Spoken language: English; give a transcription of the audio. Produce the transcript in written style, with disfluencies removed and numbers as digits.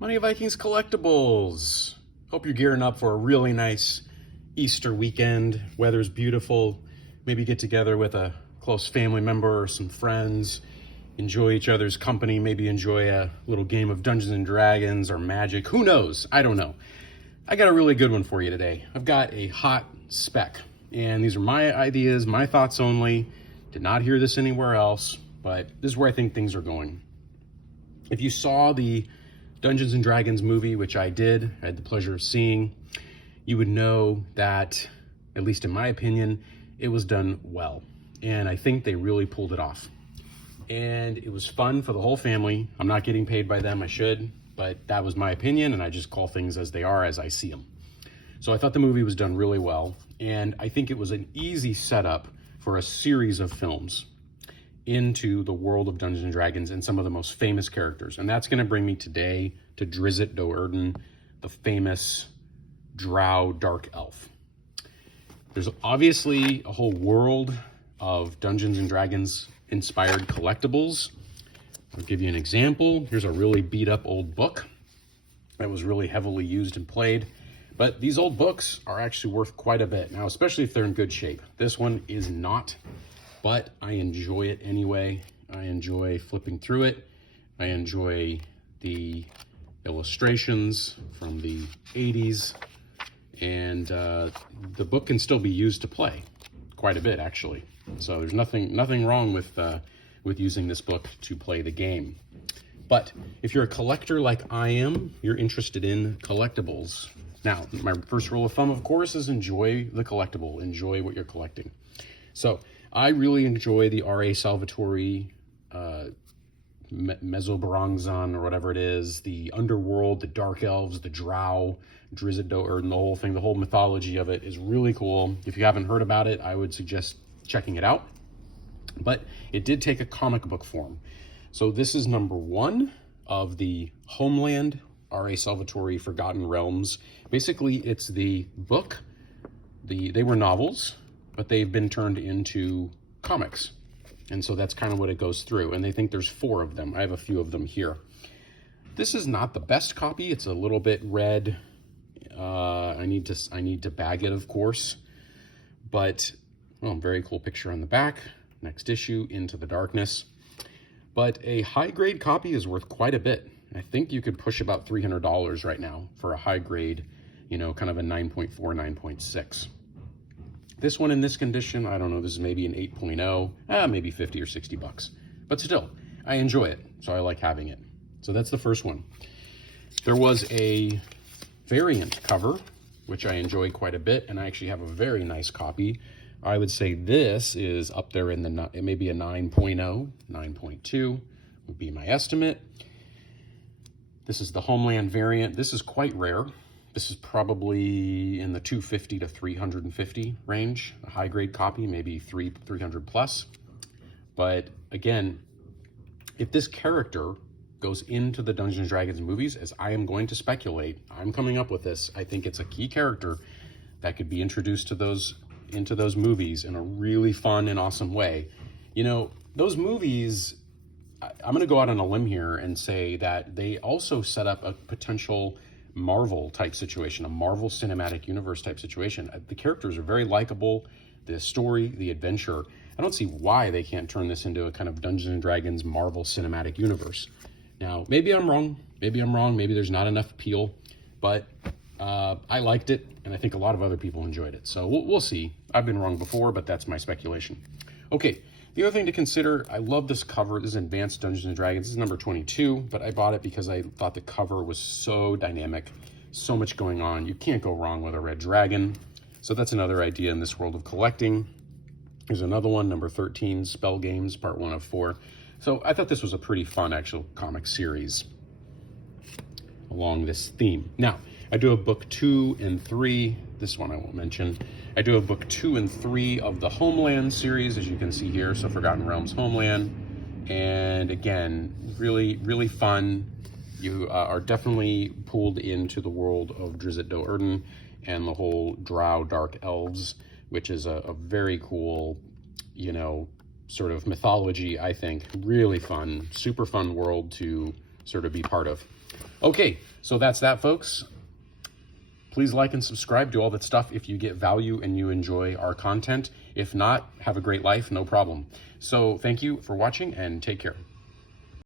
Money Vikings Collectibles. Hope you're gearing up for a really nice Easter weekend. Weather's beautiful. Maybe get together with a close family member or some friends. Enjoy each other's company. Maybe enjoy a little game of Dungeons and Dragons or Magic. Who knows? I don't know. I got a really good one for you today. I've got a hot spec. And these are my ideas, my thoughts only. Did not hear this anywhere else, but this is where I think things are going. If you saw the Dungeons and Dragons movie, which I did, I had the pleasure of seeing, you would know that, at least in my opinion, it was done well. And I think they really pulled it off. And it was fun for the whole family. I'm not getting paid by them, I should, but that was my opinion, and I just call things as they are, as I see them. So I thought the movie was done really well, and I think it was an easy setup for a series of films into the world of Dungeons and Dragons and some of the most famous characters. And that's going to bring me today to Drizzt Do'Urden, the famous Drow Dark Elf. There's obviously a whole world of Dungeons and Dragons inspired collectibles. I'll give you an example. Here's a really beat up old book that was really heavily used and played. But these old books are actually worth quite a bit. Now, especially if they're in good shape. This one is not, but I enjoy it anyway. I enjoy flipping through it. I enjoy the illustrations from the 80s. And the book can still be used to play quite a bit, actually. So there's nothing wrong with using this book to play the game. But if you're a collector like I am, you're interested in collectibles. Now, my first rule of thumb, of course, is enjoy the collectible. Enjoy what you're collecting. So I really enjoy the R.A. Salvatore Mesobaranzan, or whatever it is, the underworld, the dark elves, the Drow, Drizzt Do'Urden, the whole thing, the whole mythology of it is really cool. If you haven't heard about it, I would suggest checking it out. But it did take a comic book form. So this is number 1 of the Homeland R.A. Salvatore Forgotten Realms. Basically, it's the book. They were novels, but they've been turned into comics. And so that's kind of what it goes through. And they think there's 4 of them. I have a few of them here. This is not the best copy. It's a little bit red. I need to bag it, of course. But, well, very cool picture on the back. Next issue, Into the Darkness. But a high-grade copy is worth quite a bit. I think you could push about $300 right now for a high-grade, kind of a 9.4, 9.6. This one in this condition, I don't know, this is maybe an 8.0, maybe 50 or 60 bucks. But still, I enjoy it, so I like having it. So that's the first one. There was a variant cover, which I enjoy quite a bit, and I actually have a very nice copy. I would say this is up there in the, it may be a 9.0, 9.2 would be my estimate. This is the Homeland variant. This is quite rare. This is probably in the 250 to 350 range, a high grade copy, maybe 300 plus. But again, if this character goes into the Dungeons and Dragons movies, as I am going to speculate, I'm coming up with this, I think it's a key character that could be introduced to into those movies in a really fun and awesome way. Those movies, I'm going to go out on a limb here and say that they also set up a potential Marvel type situation, a Marvel Cinematic Universe type situation. The characters are very likable, the story, the adventure. I don't see why they can't turn this into a kind of Dungeons and Dragons Marvel Cinematic Universe. Now, maybe I'm wrong. Maybe there's not enough appeal, but I liked it, and I think a lot of other people enjoyed it. So we'll see. I've been wrong before, but that's my speculation. Okay. The other thing to consider, I love this cover. This is Advanced Dungeons & Dragons. This is number 22, but I bought it because I thought the cover was so dynamic, so much going on. You can't go wrong with a red dragon. So that's another idea in this world of collecting. Here's another one, number 13, Spell Games, part 1 of 4. So I thought this was a pretty fun actual comic series along this theme. Now, I do have book 2 and 3. This one I won't mention. I do have book 2 and 3 of the Homeland series, as you can see here. So Forgotten Realms Homeland. And again, really, really fun. You are definitely pulled into the world of Drizzt Do'Urden and the whole Drow Dark Elves, which is a very cool, sort of mythology, I think. Really fun, super fun world to sort of be part of. Okay, so that's that, folks. Please like and subscribe, do all that stuff if you get value and you enjoy our content. If not, have a great life, no problem. So thank you for watching and take care.